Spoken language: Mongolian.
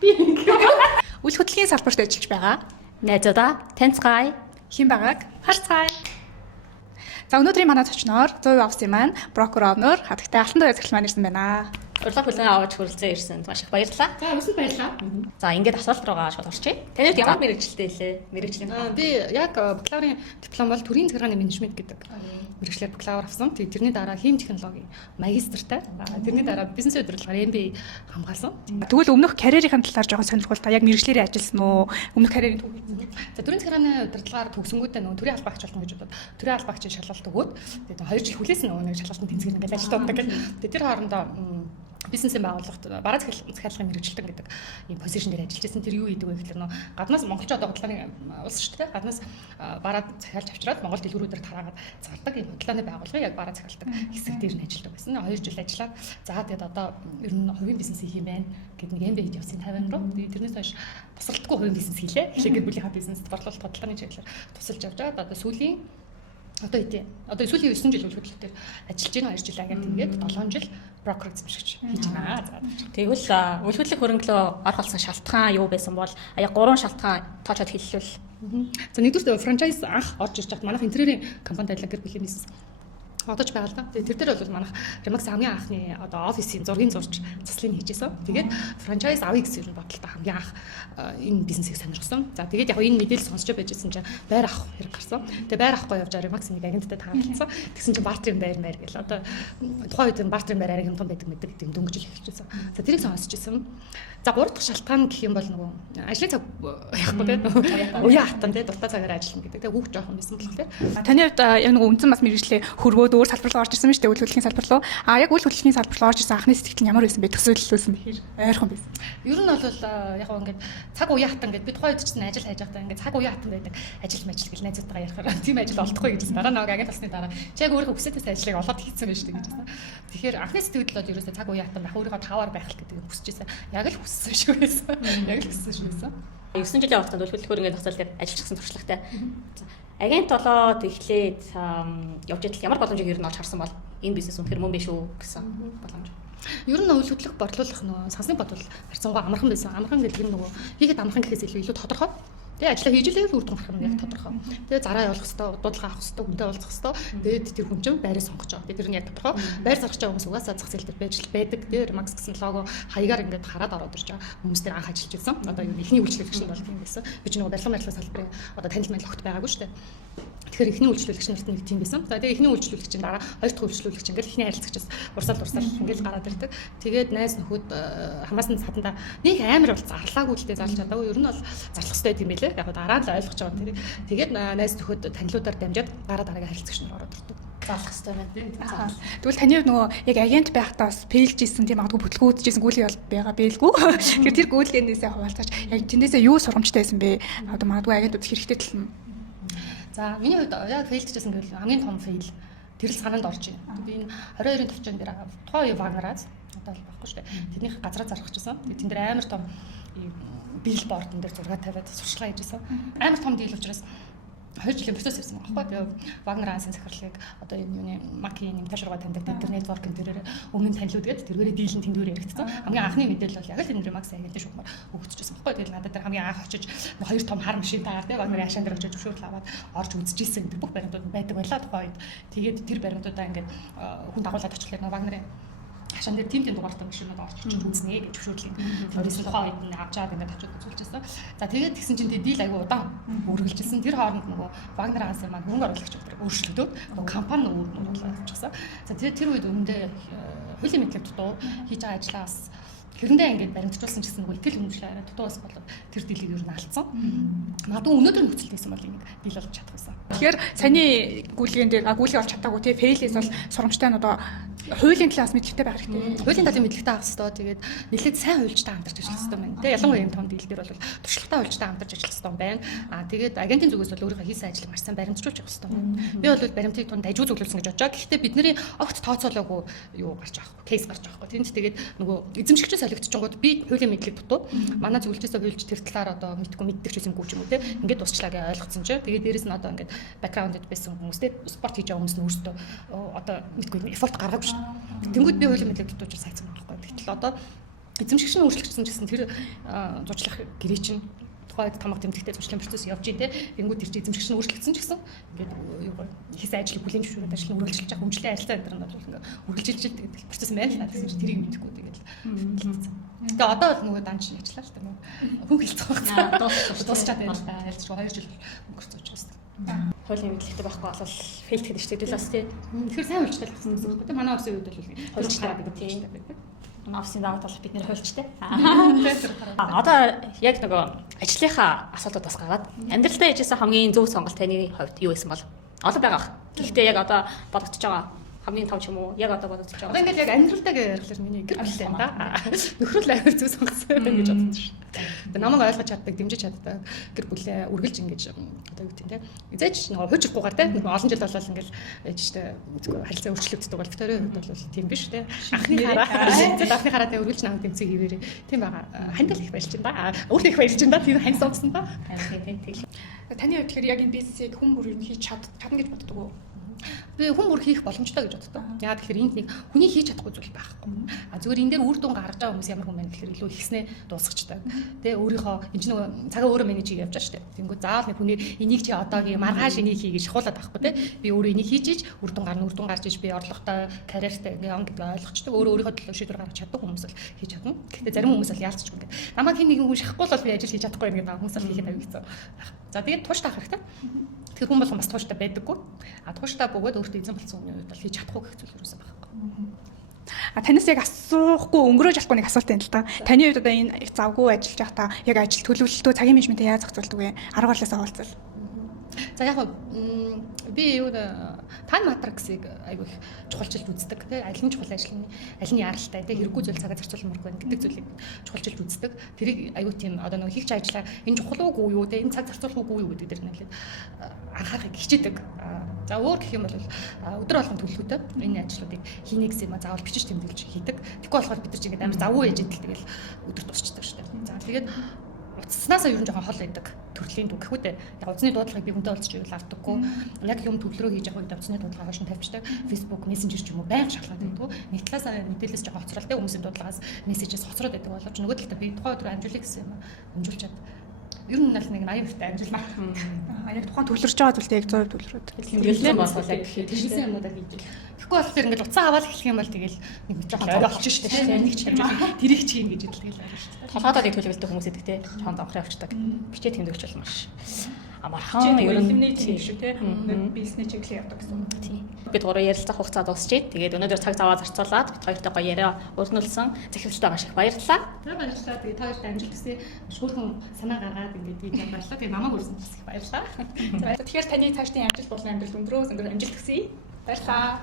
Би үйл хөдлөлийн салбарт ажиллаж байгаа. Найзуудаа танилцгаая. Хэн байгааг харцгаая. За өнөөдрийн манай зочноор 100% офисын маань брокер овнор хатагтай алтан даяар захирал маань ирсэн байна. Урилга хүлээн аваад хүрэлцэн ирсэн. Маш их баярлалаа. За өсөнд баярлалаа. За ингээд асуулт руугаа шууд орчих. Танайд ямар мэрэгчлээ илээ? Мэрэгжлийн. Би яг бакалаврын диплом бол төрийн захиргааны менежмент гэдэг мэрэгчлэр бакалавр авсан. Тэрний дараа хим технологи магистртай. Тэрний дараа бизнес удирдлагаар MBA хамгаалсан. Тэгвэл өмнөх карьерийн талаар жоохон сонирхолтой. Яг мэрэгчлэрээ ажилласан уу? Өмнөх карьерийн төв. За төрийн захиргааны удирдлагаар төгсөнгүүтээ нөгөө төрийн албаагч болно гэж бодоод төрийн албаагчийн шалгалт өгөөд тэгээд 2 жил хүлээсэн нөгөө нэг шалгалтын тэнцвэр ингээд ажилтдаг гэх. Тэгээд тэр хоорондоо бизнесийн байгууллагт бараа захиалгын мэрэгчлэн гэдэг ийм позишн дээр ажиллаж байсан. Тэр юу хийдэг вэ гэхээр нөө гаднаас монголч одоо хутлааны улс шүү дээ. Гаднаас бараа захиалж авчираад Монгол дэлгүүрүүдээр тараагаад зардаг ийм хутлааны байгууллагын яг бараа захиалдаг хэсэг дээр нь ажилладаг байсан. 2 жил ажиллаад за тэгээд одоо ер нь хувийн бизнес хийх юм байна гэдэг нэг MBA явсан 50 руу. Тэгээд тэрнээс хойш тусалдаггүй хувийн бизнес хийлээ. Эхлээд гэр бүлийнхаа бизнест борлуулалт хутлааны чиглэлээр тусалж явжаад одоо сүүлийн сүүлийн 9 жил үйл хөдлөлтөөр ажиллаж байна. 2 жил агент тэгээд 7 жил брокер эзэмшигч хийж байна. Тэгвэл үйл хөдлөх хөрөнгөлөө орох болсон шалтгаан юу байсан бол яг 3 шалтгаан тоочод хэллүүл. За нэгдүгээр франчайз анх орж ирж байхад манайх интерьерийн компанид ажиллах гэр бүлийн бизнес одож байгаа л да. Тэгээд тэр дээр бол манайх Remax хамгийн анхны одоо офисын зургийн зурж заслыг хийжсэн. Тэгээд франчайз авъя гэсэн бодолтой хамгийн анх энэ бизнесийг сонирхсон. За тэгээд яг энэ мэдээлэл сонсч байжсэн чинь байр авах хэрэг гарсан. Тэгээд байр авахгүй явж Remax нэг агенттай таарлцсан. Тэгсэн чинь бартерын байр гэл одоо тухайн үед бартерын байр арай хямдхан байдаг мэддэг тийм дөнгөж хэлчихсэн. За тэрийг сонсчихсан. За 3 дахь шалтгаан гэх юм бол нөгөө ажлын цаг яахгүй тэгээд уян хатан тэгээд дуртай цагаар ажиллана гэдэг. Тэгээд хүүхд жоохон байсан болохоор Таны хувьд яг нэг үндсэн бас мэрэгчлээ хөрвөөд өөр салбар руу орж ирсэн мэт үйл хөдлөлийн салбар руу. Яг үйл хөдлөлийн салбар руу орж ирсэн анхны сэтгэл нь ямар байсан бэ? Төсөөллөөс нь тэгэхээр ойрхон байсан. Ер нь бол яг ингээд цаг уян хатан гэдэг би тухайн үед чинь ажил хайж байхдаа ингээд цаг уян хатан байдаг ажил гэл найзуудтайгаа ярихаар тийм ажил олдохгүй гэж дараа нэг агент болсны дараа чи яг өөрөө хүсэтээс ажлыг олоод хийсэн байж тээ гэж байна. Тэгэхээр анхны сэтгэл бол ерөөсөө цаг уян хатан байх өөрийгөө таваар байх гэдэг хүсэжсэн. Яг л хүссэн шүү байсан. Яг л хүссэн шүү байсан. 9 жилийн хугацаанд үйл хөдлөх хөрөнгөний зохицол дээр ажиллажсэн туршлагатай. Агент болоод эхлээд явж идэл ямар боломжийг ер нь олж харсан бол энэ бизнес үнэхээр мөн биш үү гэсэн боломж. Ер нь үйл хөдлөх борлуулах нөгөө сансны бодвол харьцангуй амархан байсан. Амархан гэдэг нь нөгөө хийхэд амархан гэхээс илүү тодорхой. Тэгээ ажиллаа хийж л үр дүн гарах нь яг тодорхой. Тэгээ зараа явуулах хэвээр, дуудлага авах хэвээр, хүнтэй уулзах хэвээр. Тэгээд тэр хүн чинь байраа сонгож байгаа. Тэр нь яг тодорхой. Байр зарах гэж хүмүүс угаасаа зах зээл дээр байж л байдаг. Тэр Max гэсэн лого хаягаар ингээд хараад ороод ирж байгаа. Хүмүүс тэр анх ажиллаж байсан. Одоо юу ихний үйлчлэгч нь бол тийм байсан. Би ч нөгөө барилгын салбарын одоо танил мэл огт байгаагүй шүү дээ. Тэгэхээр ихний үйлчлүүлэгч нарт нэг тийм байсан. За тэгээ ихний үйлчлүүлэгчийн дараа хоёр дахь үйлчлүүлэгч ингээд ихний харилцагчаас урсаал ингээд гараад ирдэг. Тэгээд найз нөхөд хамаасан цаатанда нэг амар бол зарлаагүй л дээ зарлж чадаагүй. Ер нь бол зарлах хэрэгтэй юм байлээ. Яг дараа л ойлгож байгаа тэрийг. Тэгээд найз нөхөд танилуудаар дамжаад дараагийн харилцагч нар ороод ирдэг. Зарлах хэрэгтэй байна. Тэгвэл таны нөгөө яг агент байхдаа бас пэйлж исэн тийм магадгүй бүтлгүүджсэн гүйлий бол байгаа бэлгүй. Тэгэхээр тэр гүйлгээнээсээ хуваалцаач яг тэндээсээ юу сургамжтай байсан бэ? Одоо магадгүй агентууд хэрэгтэй тал нь. За миний хувьд яг фейлдчихсэн гэвэл хамгийн том фейл тэрл санаанд орж байна. Би энэ 22-ын төвчөн дээр тухайн үе Вагнараас одоо л байхгүй шүү дээ. Тэрнийх газраа зарах гэсэн. Тэгээд тэн дээр амар том билбордон дээр зураг тавиад сурчлага хийжсэн. Амар том дийл учраас 2 жилийн процесс байсан байхгүй. Тэгээд Вагнарасын захирлыг одоо энэ юуны Макийн юм ташргаа таньдаг интернет воркын дээрээ өмнө танилуд гэдэг тэргээрээ дийлэн тэндүүр яригдсан. Хамгийн анхны мэдээлэл бол яг л энэ Max агентын шугамар өгчихсэн байхгүй. Тэгээд надад тэр хамгийн анх очиж 2 том хар машин таагаар тэгээд Вагнарын ашаан дээр очиж зөвшөөрөл аваад орж үзчихсэн гэдэг бүх баримтууд байдаг байлаа тухайн үед. Тэгээд тэр баримтуудаа ингээд хүн дагуулад очихлаа Вагнарын ашаан дээр тийм дугаартай машинууд орж ирж үзнэ гэж зөвшөөрлийг Флорис тухайн үед нь авчаад ингээд очиж үзүүлчихсэн. За тэгээд тэгсэн чинь дийл аягүй удаан үргэлжилсэн. Тэр хооронд нөгөө Вагнараас маань хөрөнгө оруулагч өдөр өөрчлөлтөд компани өөр болчихсон. За тэр үед өмнөдөө хуулийн мэдлэг дутуу хийж байгаа ажлаас хэрэндээ ингээд баримтжуулсан ч гэсэн нөгөө итгэл үнэмшлээ арай дутуус болоод тэр дийлийг ер нь алдсан. Магадгүй өнөөдөр нөхцөл байсан бол энийг дийл болж чадах байсан. Тэгэхээр саяны гүйлгэн дээр гүйлгээ олж чадаагүй тий фейлээс бол сургамжтай нь одоо хуулийн талаас мэдлэгтэй байх хэрэгтэй. Хуулийн талын мэдлэгтэй авах хэрэгтэй. Тэгээд нэлээд сайн хуульчтай хамтарч ажиллах хэрэгтэй байна. Тэгээ ялангуяа энэ том дийл дээр бол туршлагатай хуульчтай хамтарч ажиллах хэрэгтэй байна. Тэгээд агентийн зүгээс бол өөрийнхөө хийсэн ажлыг маш сайн баримтжуулж явах хэрэгтэй байна. Би бол баримтыг тунд дайжуу зөвлөсөн гэж бодож байгаа. Гэхдээ бидний огт тооцоолоогүй юу гарч байгаа хгүй. Кейс гарч байгаа хгүй. Тэнд тэгээд нөгөө эзэмшигчээс солигдчихгонгод би хуулийн мэдлэг дутуу. Манай зөвлөжөөсөө хуульч тэр талаар одоо мэддэг ч юмгүй ч юм уу те. Ингээд тусчлаагаа ойлгоцсон чинь тэгээд дээрэс нь одоо ингээд бэкграундд байсан хүмүүс те спорт хийж байгаа хүмүүс нь өөрсдөө одоо мэдгүй эфорт гаргаагүй шүү. Тэнгүүд би хуулийн мэдлэг дутууж сайцсан байхгүй. Гэтэл одоо эзэмшигч нь өөрчлөгдсөн гэсэн тэр зурчлах гэрээ чинь тухайд тамга тэмдэгтэй зурчлалын процесс явж идэв. Тэнгүүд тэр чинь эзэмшигч нь өөрчлөгдсөн ч гэсэн ингээд хийсэн ажлыг бүлийн зөвшөөрөд ажил нь үргэлжилж байгаа хүмжлэн харилцаа энэ төр нь бол ингээд үргэлжилж байдаг процесс юм байна л гэсэн чинь тэрийг мэдэхгүй тэгээд тэгээ одоо бол нөгөө данч ажиллаа л та нөгөө хүн хэлцэх байна. Дуусчаад байна л да. Ялцч 2 жил өнгөрсөн учраас. Хуулийн мэдлэгтэй байхгүй бол фейлтгэж штэ бас тий. Тэгэхээр сайн үйлчлэл гэсэн үг үү? Манай офсын үед бол хуульчтай гэдэг. Манай офсын дагаад бол бид нэр хуульчтай. Одоо яг нөгөө ажлынхаа асуудлууд бас гараад амьдралдаа хийжсэн хамгийн зөв сонголт таны хувьд юу байсан бол олон байгаа. Гэхдээ яг одоо бодогдож байгаа хамгийн тав ч юм уу яг одоо бодогдож байгаа. Одоо ингээд яг амьдралдаа гэхээр миний гэр бүл юм да. Нөхрөл авир зүг сонгосон гэж бодсон шүү. Тэгээ намайг ойлгож чаддаг, дэмжиж чаддаг гэр бүлээ үргэлж ингэж одоо юу гэдэг те. Эзэж нөгөө хуучрахгүйгээр те. Олон жил болол ингээд ээжтэй харилцаа өөрчлөгддөг бол Викторийн хувьд бол тийм биш те. Анхны хараа тэ үргэлж намайг тэмцээ хийвэрээ. Тийм байгаа. Хандал их баярлж байна да. Өөрөө их баярлж байна да. Тэр хань сонсон да. Таны хувьд тэгэхээр яг энэ бизнесийг хүн бүр юу хийж чадна гэж боддог уу? Би хүн бүр хийх боломжтой гэж боддог. Яагаад тэгэхээр энд нэг хүний хийж чадахгүй зүйл байхгүй. А зүгээр энэ дээр үр дүн гаргаж байгаа хүмүүс ямар хүн байна гэхээр илүү ихснээ дуусгачдаг. Тэ өөрийнхөө энэ чинь цагаа өөрөө менеж хийж явж байгаа шүү дээ. Тэнгүү заавал нэг хүний энийг чи одоогийн маргааш энийг хий гэж шахуулаад байхгүй тэ. Би өөрөө энийг хийж иж үр дүн гарч иж би орлоготой карьертэй ингээ он гэдгийг ойлгочдөг. Өөрийнхөө төлөө шийдвэр гаргаж чаддаг хүмүүс бол хийж чадна. Гэхдээ зарим хүмүүс бол яалцчих юм ингээд. Намайг хин нэгэн хүн шахахгүй бол би ажил хийж чадахгүй юм гэдэг хүмүүс бол хийхэд аяг хэцүү. За тэгээд тууштай авах хэрэгтэй. Тэгэхээр хүн болгон бас тууштай байдаггүй. А тууштай бөгөөд өөртөө эзэн болсон хүний хувьд бол хийж чадахгүй гэх зүйл юусэн байхгүй. Танаас яг асуухгүй өнгөрөөж болохгүй нэг асуулт байна л да. Таны хувьд одоо энэ завгүй ажиллаж байхдаа яг ажил төлөвлөлтөө цагийн менежментээ яаж зохицуулдаг вэ? Арга барилаас олцвол. За яг би юу тайм матриксыг айгүй их чухалчилж үздэг. Тэ аль нь чухал ажлын аль нь яралтай тэ хэрэггүй зүйл цагаа зарцуулмарх байна гэдэг зүйлийг чухалчилж үздэг. Тэрийг айгүй тийм одоо нэг хийх ажлаа энэ чухал уугүй юу тэ энэ цаг зарцуулахгүй юу гэдэг дээр нэлээд анхаарахыг хичээдэг. За өөр гэх юм бол өдөр болгон төлөвлөлтөд энэ ажлуудыг хийнэ гэсэн юм заавал бичиж тэмдэглэж хийдэг. Тэгэхгүй болохоор бид нар чинь ингээд амар завгүй ээж идэл тэгэл өдөр тусчдаг шүү дээ. За тэгээд утаснасаа ер нь жоохон хол байдаг төрлийн үг гэхүү дээ. Яг утасны дуудлагыг би хүнтэй уулзч ивэл авдаггүй. Яг юм төвлөрөө хийж явах үед утасны дуудлагаа хойш нь тавьчихдаг. Facebook, Messenger ч юм уу байнга шалгаад байдаг. Нэг талаас мэдээлэлс жоохон хоцролтой хүмүүсийн дуудлагаас мессежээс хоцроод байдаг боловч нөгөө талаа би тухайн өдөр амжуулах гэсэн юм амжуулж чад. Ер нь бол нэг 80% амжилмаа. Яг тухайн төвлөрч байгаа зүйлтэй яг 100% төвлөрөөд. Тэмдэглэлэн болвол яг тэгсэн юмудаа хийж. Тэгэхгүй болохоор ингээд утсаа аваад эхлэх юм бол тэгэл нэг жоохон орой олчих шүү дээ. Нэг ч амжуулах тэрийг ч хийн гэж тэгэл байна шүү дээ. Толгойдоо төлөвлөдөг хүмүүс идэг те. Жохон зовхрын авчдаг. Бичээ тэмдэгч бол маш амархан ер нь тийм шүү те. Бизнес чиглэл явдаг гэсэн. Тийм. Бид гурав ярилцах хугацаа дуусчээ. Тэгээд өнөөдөр цаг цаваа зарцуулаад бид хоёртой гоё яриа өрнүүлсэн. Захирлтаа маш их баярлалаа. Баярлалаа. Тэгээд та хоёрт амжилт хүсье. Шүүрхэн санаа гаргаад ингээд хийж баярлалаа. Тэгээд намайг хүрсэн бас их баярлалаа. Тэгэхээр таны цаашдын амжилт болон амьдрал өндрөөс өндөр амжилт хүсье. Баярлалаа.